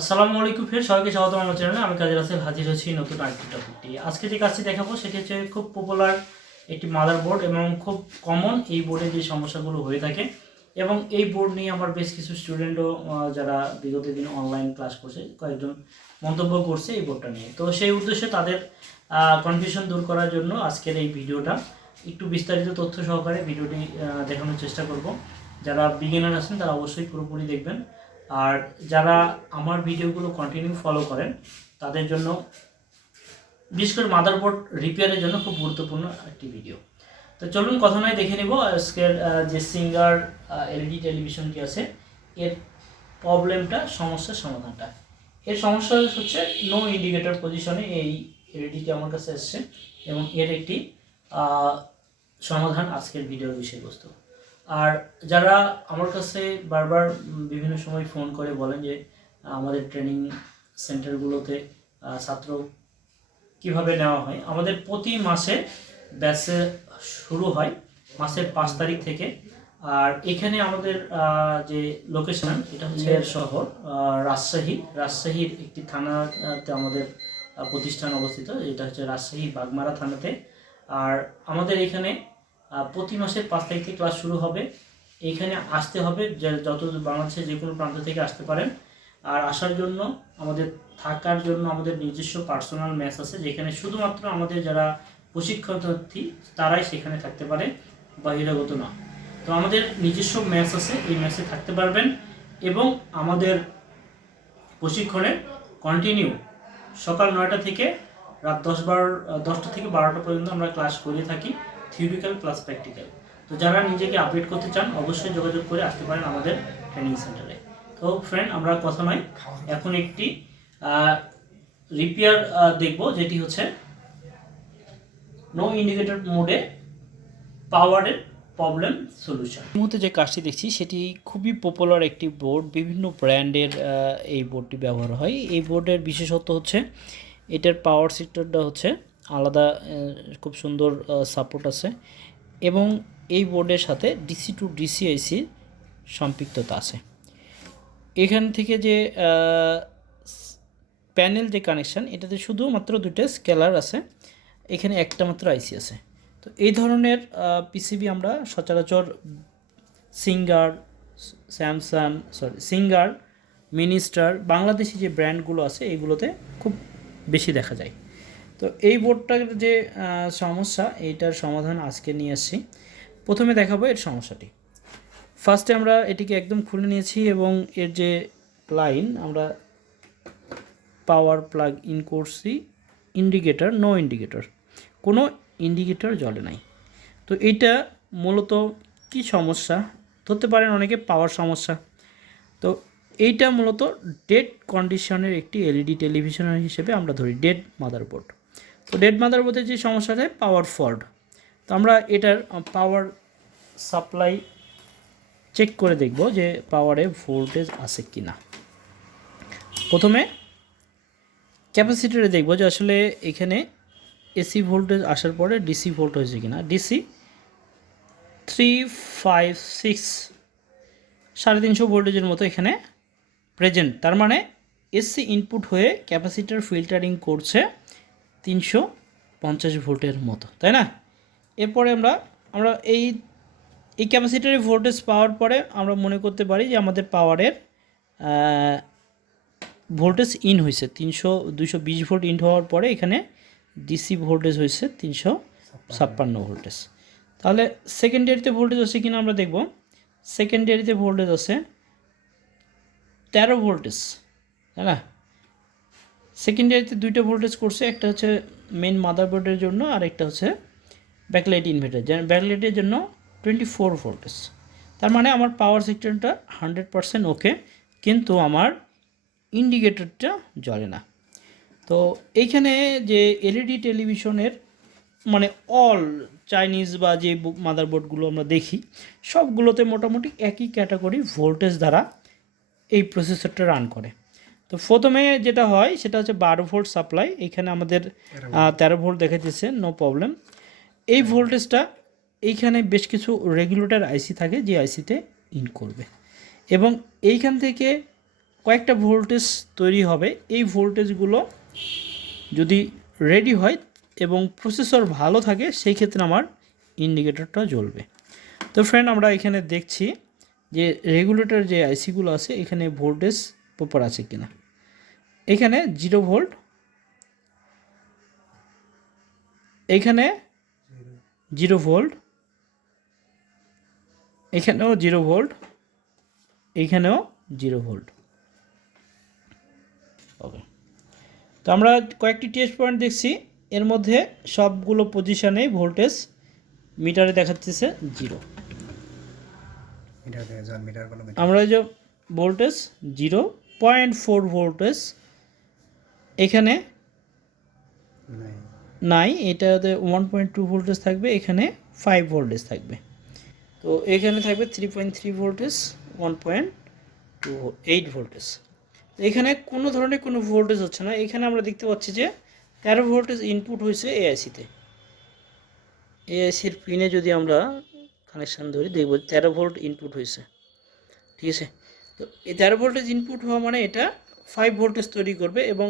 আসসালামু আলাইকুম ফ্রেন্ড, সবাইকে স্বাগত আমার চ্যানেলে। আমি কাজী রাসেল হাজির হচ্ছি নতুন আরেকটি টপিকটি। আজকে যে কাজটি দেখাবো সেটি হচ্ছে খুব পপুলার একটি মাদারবোর্ড এবং খুব কমন এই বোর্ডে যে সমস্যাগুলো হয়ে থাকে, এবং এই বোর্ড নিয়ে আমার বেশ কিছু স্টুডেন্টও যারা বিগত দিন অনলাইন ক্লাস করছে কয়েকজন মন্তব্য করছে এই বোর্ডটা নিয়ে। তো সেই উদ্দেশ্যে তাদের কনফিউশন দূর করার জন্য আজকের এই ভিডিওটা একটু বিস্তারিত তথ্য সহকারে ভিডিওটি দেখানোর চেষ্টা করব। যারা বিগিনার আছেন তারা অবশ্যই পুরোপুরি দেখবেন, আর যারা আমার ভিডিওগুলো কন্টিনিউ ফলো করেন তাদের জন্য বিশেষ করে মাদারবোর্ড রিপেয়ারের জন্য খুব গুরুত্বপূর্ণ একটি ভিডিও। তো চলুন কথা নয় দেখে নেব আজকের যে সিঙ্গার এলইডি টেলিভিশনটি আছে এর প্রবলেমটা, সমস্যার সমাধানটা। এর সমস্যা হচ্ছে নো ইন্ডিকেটর পজিশনে এই এলইডিটি আমার কাছে এসছে, এবং এর একটি সমাধান আজকের ভিডিওর বিষয়বস্তু। আর যারা আমার কাছে বারবার বিভিন্ন সময় ফোন করে বলেন যে আমাদের ট্রেনিং সেন্টারগুলোতে ছাত্র কিভাবে নেওয়া হয়, আমাদের প্রতি মাসে ব্যাচে শুরু হয় মাসের 5 তারিখ থেকে। আর এখানে আমাদের যে লোকেশন এটা হচ্ছে শহর রাজশাহীর একটি থানাতে আমাদের প্রতিষ্ঠান অবস্থিত, এটা হচ্ছে রাজশাহী বাগমারা থানাতে। আর আমাদের এখানে প্রতি মাসের 5 তারিখ থেকে ক্লাস শুরু হবে। এইখানে আসতে হবে, যত বাংলাদেশের যে কোনো প্রান্ত থেকে আসতে পারেন। আর আসার জন্য আমাদের থাকার জন্য আমাদের নিজস্ব পার্সোনাল মেস আছে, যেখানে শুধুমাত্র আমাদের যারা প্রশিক্ষণার্থী তারাই সেখানে থাকতে পারে, বহিরাগত না। তো আমাদের নিজস্ব মেস আছে, এই মেসে থাকতে পারবেন। এবং আমাদের প্রশিক্ষণে কন্টিনিউ সকাল 9টা থেকে রাত 10টা থেকে 12টা পর্যন্ত আমরা ক্লাস করে থাকি, থিওরিক্যাল প্লাস প্র্যাকটিক্যাল। তো যারা নিজেকে আপডেট করতে চান অবশ্যই যোগাযোগ করে আসতে পারেন আমাদের ট্রেনিং সেন্টারে। তো ফ্রেন্ড, আমরা কথা নয় এখন একটি রিপেয়ার দেখব, যেটি হচ্ছে নো ইন্ডিকেটর মোডে পাওয়ারের প্রবলেম সলিউশন। এই মুহূর্তে যে কাজটি দেখছি সেটি খুবই পপুলার একটি বোর্ড, বিভিন্ন ব্র্যান্ডের এই বোর্ডটি ব্যবহার হয়। এই বোর্ডের বিশেষত্ব হচ্ছে এটার পাওয়ার সেক্টরটা হচ্ছে আলাদা, খুব সুন্দর সাপোর্ট আছে, এবং এই বোর্ডের সাথে ডিসি টু ডিসি আইসি সম্পৃক্ততা আছে। এখান থেকে যে প্যানেল যে কানেকশান, এটাতে শুধুমাত্র দুটো স্কেলার আছে, এখানে একটা মাত্র আইসি আছে। তো এই ধরনের পিসিবি আমরা সচরাচর সিঙ্গার, মিনিস্টার, বাংলাদেশি যে ব্র্যান্ডগুলো আছে এইগুলোতে খুব বেশি দেখা যায়। তো এই বোর্ডটার যে সমস্যা, এইটার সমাধান আজকে নিয়ে আসছি। প্রথমে দেখাবো এর সমস্যাটি। ফার্স্টে আমরা এটিকে একদম খুলে নিয়েছি, এবং এর যে লাইন আমরা পাওয়ার প্লাগ ইন করছি, ইন্ডিকেটর নো ইন্ডিকেটর, কোনো ইন্ডিকেটর জ্বলে নাই। তো এইটা মূলত কি সমস্যা ধরতে পারেন অনেকে, পাওয়ার সমস্যা। তো এইটা মূলত ডেড কন্ডিশনের একটি এলইডি টেলিভিশনের হিসেবে আমরা ধরি, ডেড মাদারবোর্ড। তো ডেড মাদারবোর্ডের যে সমস্যাটা পাওয়ার ফল্ট। তো আমরা এটার পাওয়ার সাপ্লাই চেক করে দেখব যে পাওয়ারে ভোল্টেজ আছে কি না। প্রথমে ক্যাপাসিটরে দেখব যে আসলে এখানে এসি ভোল্টেজ আসার পরে ডিসি ভোল্ট হয়েছে কি না। ডিসি 356 350 ভোল্টেজের মতো এখানে প্রেজেন্ট, তার মানে এসি ইনপুট হয়ে ক্যাপাসিটর ফিল্টারিং করছে 350 ভোল্টের মতো, তাই না? এরপরে আমরা এই ক্যাপাসিটরের ভোল্টেজ পাওয়ার পরে আমরা মনে করতে পারি যে আমাদের পাওয়ারের ভোল্টেজ ইন হয়েছে 220 ভোল্ট ইন হওয়ার পরে এখানে ডিসি ভোল্টেজ হয়েছে 356 ভোল্টেজ। তাহলে সেকেন্ডারিতে ভোল্টেজ আছে কিনা আমরা দেখব। সেকেন্ডারিতে ভোল্টেজ আছে 13 ভোল্টেজ, তাই না? সেকেন্ডারিতে দুইটা ভোল্টেজ করছে, একটা হচ্ছে মেন মাদারবোর্ডের জন্য আর একটা হচ্ছে ব্যাকলাইট ইনভার্টার। ব্যাকলাইটের জন্য 24 ভোল্টেজ। তার মানে আমার পাওয়ার সেক্টরটা 100% ওকে, কিন্তু আমার ইন্ডিকেটরটা জ্বলে না। তো এইখানে যে এলইডি টেলিভিশনের মানে অল চাইনিজ বা যে মাদারবোর্ডগুলো আমরা দেখি সবগুলোতে মোটামুটি একই ক্যাটাগরি ভোল্টেজ দ্বারা এই প্রসেসরটা রান করে। তো প্রথমে যেটা হয় সেটা হচ্ছে 12 ভোল্ট সাপ্লাই, এইখানে আমাদের 13 ভোল্ট দেখাচ্ছে, নো প্রবলেম। এই ভোল্টেজটা এইখানে বেশ কিছু রেগুলেটর আইসি থাকে যে আইসিতে ইন করবে, এবং এইখান থেকে কয়েকটা ভোল্টেজ তৈরি হবে। এই ভোল্টেজগুলো যদি রেডি হয় এবং প্রসেসর ভালো থাকে সেই ক্ষেত্রে আমার ইন্ডিকেটরটা জ্বলবে। তো ফ্রেন্ড, আমরা এখানে দেখছি যে রেগুলেটর যে আইসিগুলো আছে এখানে ভোল্টেজ প্রপার আছে কিনা। এখানে 0 ভোল্ট, এখানে 0 ভোল্ট, এখানেও 0 ভোল্ট, এখানেও 0 ভোল্ট। ওকে, তো আমরা কয়েকটি টেস্ট পয়েন্ট দেখছি, এর মধ্যে সবগুলো পজিশনে ভোল্টেজ মিটারে দেখাচ্ছে 0। আমরা যে ভোল্টেজ 0.4 ভোল্টেজ এখানে নাই, এটাতে 1.2 ভোল্টেজ থাকবে, এখানে 5 ভোল্টেজ থাকবে। তো এখানে থাকবে 3.3 ভোল্টেজ, 1.28 ভোল্টেজ। এখানে কোনো ধরনের কোনো ভোল্টেজ হচ্ছে না। এখানে আমরা দেখতে পাচ্ছি যে 13 ভোল্টেজ ইনপুট হয়েছে এআইসিতে। এআইসির পিনে যদি আমরা কানেকশান ধরি দেখব 13 ভোল্ট ইনপুট হয়েছে, ঠিক আছে। তো এই 13 ভোল্টেজ ইনপুট হওয়া মানে এটা 5 ভোল্টেজ তৈরি করবে, এবং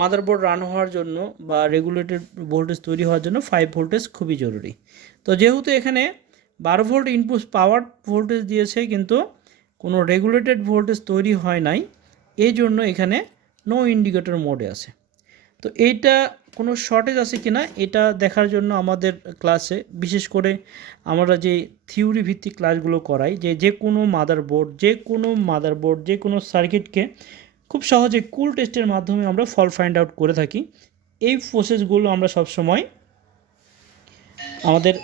মাদারবোর্ড রান হওয়ার জন্য বা রেগুলেটেড ভোল্টেজ তৈরি হওয়ার জন্য 5 ভোল্টেজ খুবই জরুরি। তো যেহেতু এখানে 12 ভোল্ট ইনপুট পাওয়ার ভোল্টেজ দিয়েছে কিন্তু কোনো রেগুলেটেড ভোল্টেজ তৈরি হয় নাই, এই জন্য এখানে নো ইন্ডিকেটর মোডে আছে। তো এইটা কোনো শর্টেজ আছে কিনা এটা দেখার জন্য আমাদের ক্লাসে, বিশেষ করে আমরা যে থিওরি ভিত্তিক ক্লাসগুলো করাই, যে কোনো মাদারবোর্ড যে কোনো সার্কিটকে খুব সহজে কুল টেস্টের মাধ্যমে আমরা ফল্ট ফাইন্ড আউট করে থাকি। এই প্রসেসগুলো আমরা সবসময় আমাদের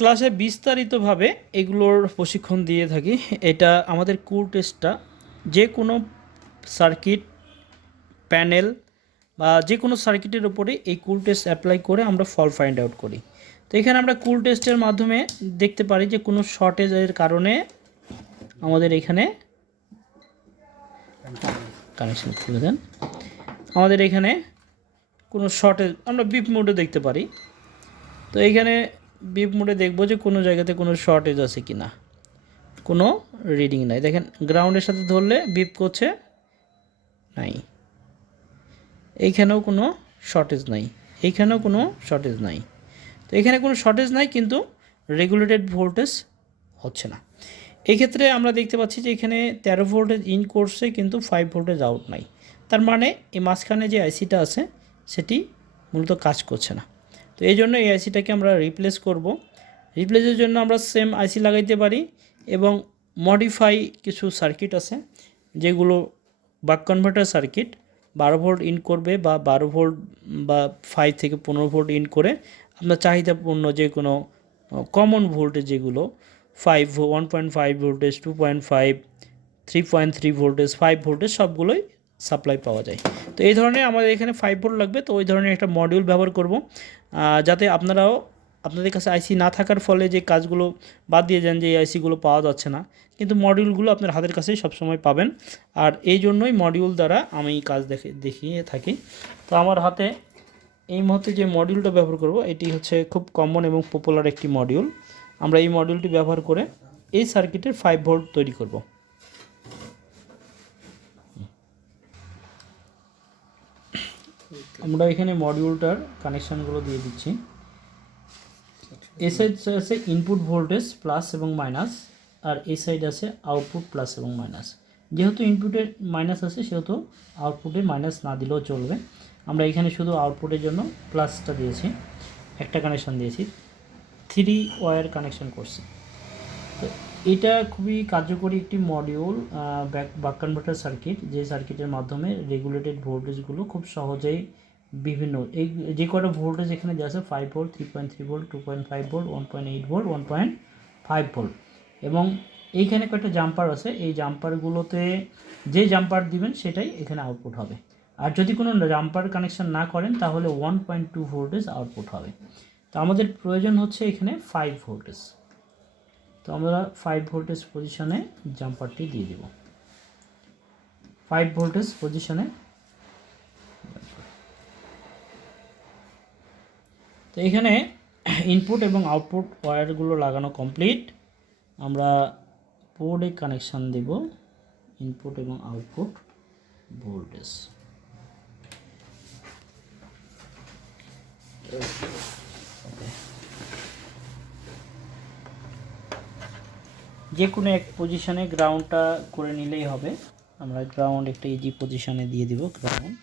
ক্লাসে বিস্তারিতভাবে এগুলোর প্রশিক্ষণ দিয়ে থাকি। এটা আমাদের কুল টেস্টটা যে কোনো সার্কিট প্যানেল বা যে কোনো সার্কিটের উপরে এই কুল টেস্ট অ্যাপ্লাই করে আমরা ফল্ট ফাইন্ড আউট করি। তো এখানে আমরা কুল টেস্টের মাধ্যমে দেখতে পারি যে কোনো শর্টেজের কারণে আমাদের এখানে কানেকশন খুলে দেন, আমাদের এখানে কোনো শর্টেজ আমরা বিপ মোডে দেখতে পারি। তো এইখানে বিপ মোডে দেখবো যে কোনো জায়গাতে কোনো শর্টেজ আছে কি না, কোনো রিডিং নাই। দেখেন গ্রাউন্ডের সাথে ধরলে বিপ করছে, নাই। এইখানেও কোনো শর্টেজ নাই, এইখানেও কোনো শর্টেজ নাই। তো এখানে কোনো শর্টেজ নাই কিন্তু রেগুলেটেড ভোল্টেজ হচ্ছে না। এই ক্ষেত্রে আমরা দেখতে পাচ্ছি যে এখানে 13 ভোল্টেজ ইন করছে কিন্তু 5 ভোল্টেজ আউট নাই। তার মানে এই মাঝখানে যে আইসিটা আছে সেটি মূলত কাজ করছে না। তো এই জন্য এই আইসিটাকে আমরা রিপ্লেস করব। রিপ্লেসের জন্য আমরা সেম আইসি লাগাইতে পারি, এবং মডিফাই কিছু সার্কিট আছে যেগুলো বাক কনভার্টার সার্কিট 12 ভোল্ট ইন করবে, বা 12 ভোল্ট বা 5 থেকে 15 ভোল্ট ইন করে আপনার চাহিদাপূর্ণ যে কোনো কমন ভোল্টেজ যেগুলো 1.5 ভোল্টেজ, 2.5, 3.3 ভোল্টেজ, 5 ভোল্টেজ সবগুলোই সাপ্লাই পাওয়া যায়। তো এই ধরনের আমাদের এখানে 5 ভোল্ট লাগবে, তো ওই ধরনের একটা মডিউল ব্যবহার করব, যাতে আপনাদের কাছে আইসি না থাকার ফলে যে কাজগুলো বাদ দিয়ে যান, যে এই আইসিগুলো পাওয়া যাচ্ছে না, কিন্তু মডিউলগুলো আপনার হাতের কাছেই সবসময় পাবেন। আর এই জন্যই মডিউল দ্বারা আমি কাজ দেখিয়ে থাকি। তো আমার হাতে এই মুহূর্তে যে মডিউলটা ব্যবহার করব এটি হচ্ছে খুব কমন এবং পপুলার একটি মডিউল। আমরা এই মডিউলটি ব্যবহার করে এই সার্কিটের 5 ভোল্ট তৈরি করব। আমরা এখানে মডিউলটার কানেকশানগুলো দিয়ে দিচ্ছি। এই সাইড আছে ইনপুট ভোল্টেজ প্লাস এবং মাইনাস, আর এই সাইড আছে আউটপুট প্লাস এবং মাইনাস। যেহেতু ইনপুটের মাইনাস আছে সেহেতু আউটপুটে মাইনাস না দিলেও চলবে। আমরা এখানে শুধু আউটপুটের জন্য প্লাসটা দিয়েছি, একটা কানেকশান দিয়েছি, 3 ওয়্যার কানেকশান করছি। তো এটা খুবই কার্যকরী একটি মডিউল, বাক কনভার্টার সার্কিট, যে সার্কিটের মাধ্যমে রেগুলেটেড ভোল্টেজগুলো খুব সহজেই বিভিন্ন যে কটা ভোল্টেজ এখানে দেওয়া আছে 5 volt, 3.3 volt, 2.5 volt, 1.8 volt, 1.5 volt, এবং এইখানে কয়েকটা জাম্পার আছে। এই জাম্পারগুলোতে যে জাম্পার দিবেন সেটাই এখানে আউটপুট হবে। আর যদি কোনো জাম্পার কানেকশান না করেন তাহলে 1.2 ভোল্টেজ আউটপুট হবে। তো আমাদের প্রয়োজন হচ্ছে এখানে 5 ভোল্টেজ। তো আমরা 5 ভোল্টেজ পজিশনে জাম্পারটি দিয়ে দেব। 5 ভোল্টেজ পজিশনে। তো এখানে ইনপুট এবং আউটপুট ওয়্যারগুলো লাগানো কমপ্লিট। আমরা বোর্ডে কানেকশান দেব। ইনপুট এবং আউটপুট ভোল্টেজ। যে কোনো এক পজিশনে গ্রাউন্ডটা করে নিলেই হবে। আমরা গ্রাউন্ড একটা ইজি পজিশনে দিয়ে দিব। গ্রাউন্ড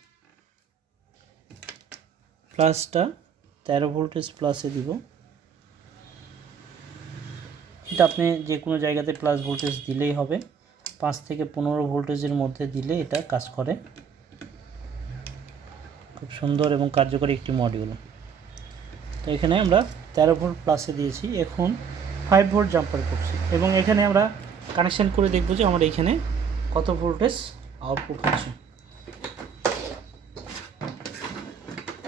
প্লাসটা 13 ভোল্টেজ প্লাসে দিব। এটা আপনি যে কোনো জায়গাতে প্লাস ভোল্টেজ দিলেই হবে। 5 থেকে 15 ভোল্টেজের মধ্যে দিলে এটা কাজ করে। খুব সুন্দর এবং কার্যকরী একটি মডিউল। তো এখানে আমরা 13 ভোল্ট প্লাসে দিয়েছি। এখন 5 ভোল্ট জাম্পার করছি এবং এখানে আমরা কানেকশান করে দেখব যে আমার এখানে কত ভোল্টেজ আউটপুট হচ্ছে।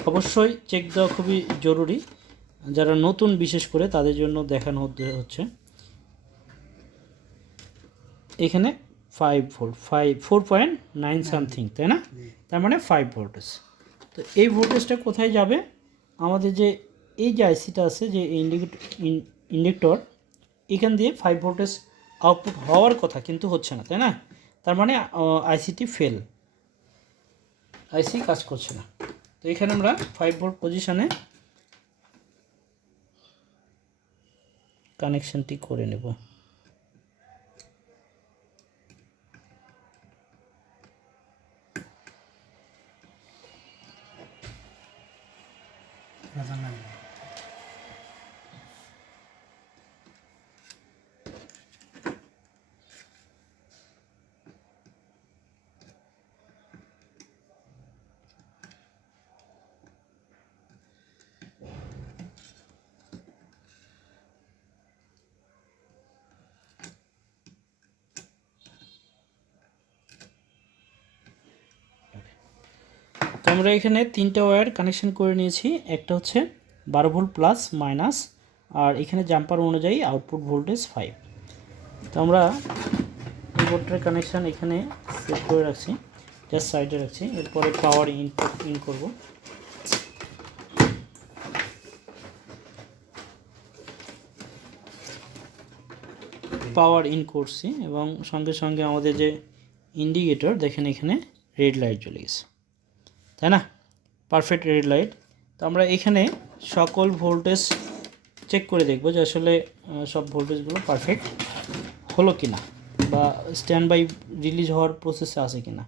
অবশ্যই চেক দেওয়া খুবই জরুরি, যারা নতুন বিশেষ করে তাদের জন্য দেখানো হচ্ছে। এখানে 5 ভোল্ট 4.9 সামথিং, তাই না? তার মানে 5 ভোল্টেজ। তো এই ভোল্টেজটা কোথায় যাবে? আমাদের যে এই যে আইসিটা আছে, যে ইন্ডাক্টর, এখান দিয়ে 5 ভোল্টেজ আউটপুট হওয়ার কথা কিন্তু হচ্ছে না, তাই না? তার মানে আইসিটি ফেল, আইসি কাজ করছে না। তো এখানে আমরা 5 ভোল্ট পজিশনে কানেকশনটি করে নেব। তো আমরা এখানে 3টা ওয়্যার কানেকশন করে নিয়েছি। একটা হচ্ছে 12 ভোল্ট প্লাস মাইনাস, আর এখানে জাম্পার অনুযায়ী আউটপুট ভোল্টেজ 5। তো আমরা এই বোর্ডটার কানেকশান এখানে সেট করে রাখছি, জাস্ট সাইডে রাখছি। এরপরে পাওয়ার ইনপুট ইন করব। পাওয়ার ইন করছি এবং সঙ্গে সঙ্গে আমাদের যে ইন্ডিকেটর দেখেন এখানে রেড লাইট জ্বলে গেছে, তাই না? Perfect red light. তো আমরা এখানে সকল ভোল্টেজ চেক করে দেখব যে আসলে সব ভোল্টেজগুলো পারফেক্ট হলো কি না, বা স্ট্যান্ড বাই রিলিজ হওয়ার প্রসেসে আছে কি না।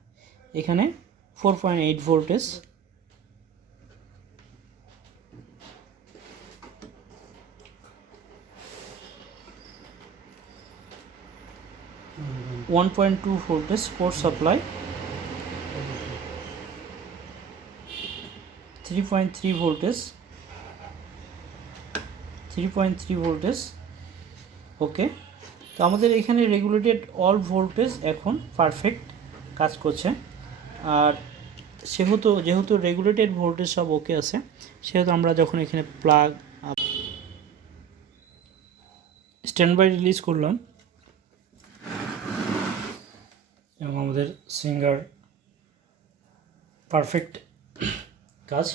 এখানে 4.8 voltage, (1.2 voltage core supply, 3.3 voltage, 3.3 voltage। ওকে, তো আমাদের এখানে রেগুলেটেড অল ভোল্টেজ এখন পারফেক্ট কাজ করছে। আর যেহেতু রেগুলেটেড ভোল্টেজ সব ওকে আছে, সেহেতু আমরা যখন এখানে প্লাগ স্ট্যান্ড বাই রিলিজ করলাম এবং আমাদের সিঙ্গার পারফেক্ট কাজ,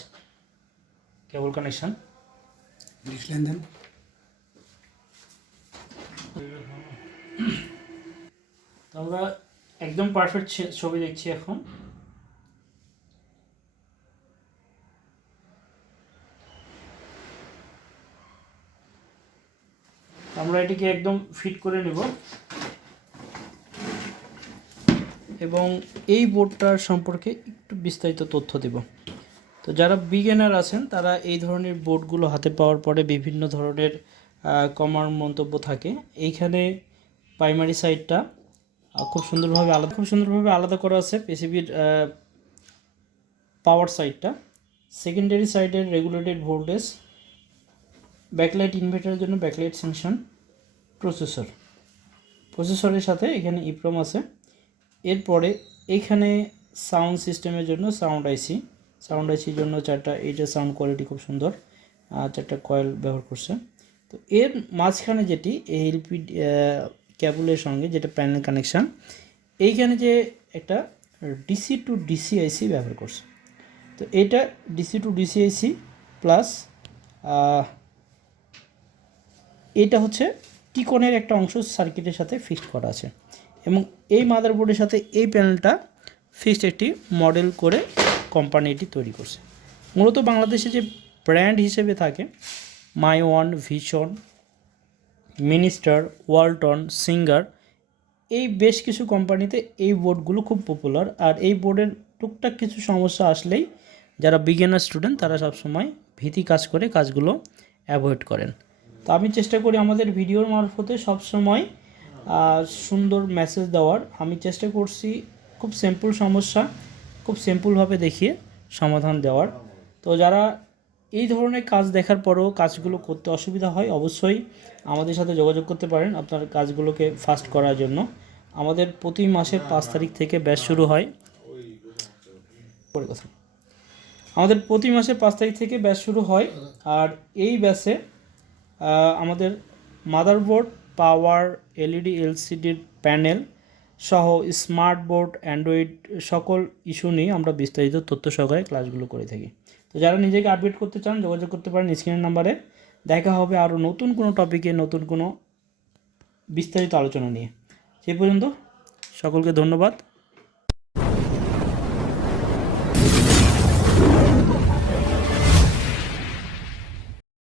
কেবল কানেকশন লেনদেন। তো আমরা একদম পারফেক্ট ছবি দেখছি এখন। আমরা এটিকে একদম ফিট করে নেব এবং এই বোর্ডটার সম্পর্কে একটু বিস্তারিত তথ্য দেব। তো যারা বিগিনার আছেন তারা এই ধরনের বোর্ডগুলো হাতে পাওয়ার পরে বিভিন্ন ধরনের কমার মন্তব্য থাকে। এইখানে প্রাইমারি সাইডটা খুব সুন্দরভাবে আলাদা করা আছে পিসিবির পাওয়ার সাইডটা। সেকেন্ডারি সাইডের রেগুলেটেড ভোল্টেজ, ব্যাকলাইট ইনভার্টারের জন্য ব্যাকলাইট সেকশন, প্রসেসরের সাথে এখানে ইপ্রম আছে। এরপরে এখানে সাউন্ড সিস্টেমের জন্য সাউন্ড আইসির জন্য 4টা, এইটা সাউন্ড কোয়ালিটি খুব সুন্দর, 4টা কয়েল ব্যবহার করছে। তো এর মাঝখানে যেটি এলপি কেবলের সঙ্গে যেটা প্যানেল কানেকশান, এইখানে যে একটা ডিসি টু ডিসি আইসি ব্যবহার করছে। তো এটা ডিসি টু ডিসি আইসি প্লাস এটা হচ্ছে টিকনের একটা অংশ সার্কিটের সাথে ফিক্সড করা আছে এবং এই মাদারবোর্ডের সাথে এই প্যানেলটা ফিক্সড একটি মডেল করে কোম্পানি এটি তৈরি করছে। মূলত বাংলাদেশে যে ব্র্যান্ড হিসেবে থাকে Maiwand, vision, minister, Walton, singer, এই বেশ কিছু কোম্পানিতে এই বোর্ডগুলো খুব পপুলার। আর এই বোর্ডের টুকটাক কিছু সমস্যা আসলেই যারা বিগিনার স্টুডেন্ট তারা সবসময় ভীতি কাজ করে কাজগুলো অ্যাভয়েড করেন। তো আমি চেষ্টা করি আমাদের ভিডিওর মারফতে সবসময় সুন্দর মেসেজ দেওয়ার। আমি চেষ্টা করছি খুব সিম্পল সমস্যা খুব সিম্পলভাবে দেখিয়ে সমাধান দেওয়ার। তো যারা এই ধরনের কাজ দেখার পরেও কাজগুলো করতে অসুবিধা হয় অবশ্যই আমাদের সাথে যোগাযোগ করতে পারেন আপনার কাজগুলোকে ফাস্ট করার জন্য। আমাদের প্রতি মাসের 5 তারিখ থেকে ব্যাচ শুরু হয়। আমাদের প্রতি মাসের 5 তারিখ থেকে ব্যাচ শুরু হয়। আর এই ব্যাচে আমাদের মাদারবোর্ড, পাওয়ার, এলইডি এলসিডির প্যানেল সহ স্মার্ট বোর্ড, অ্যান্ড্রয়েড সকল ইস্যু নিয়ে আমরা বিস্তারিত তথ্য সহকারে ক্লাসগুলো করে থাকি। তো যারা নিজেকে আপডেট করতে চান যোগাযোগ করতে পারেন স্ক্রিনের নাম্বারে। দেখা হবে আরও নতুন কোনো টপিকে নতুন কোনো বিস্তারিত আলোচনা নিয়ে। সে পর্যন্ত সকলকে ধন্যবাদ।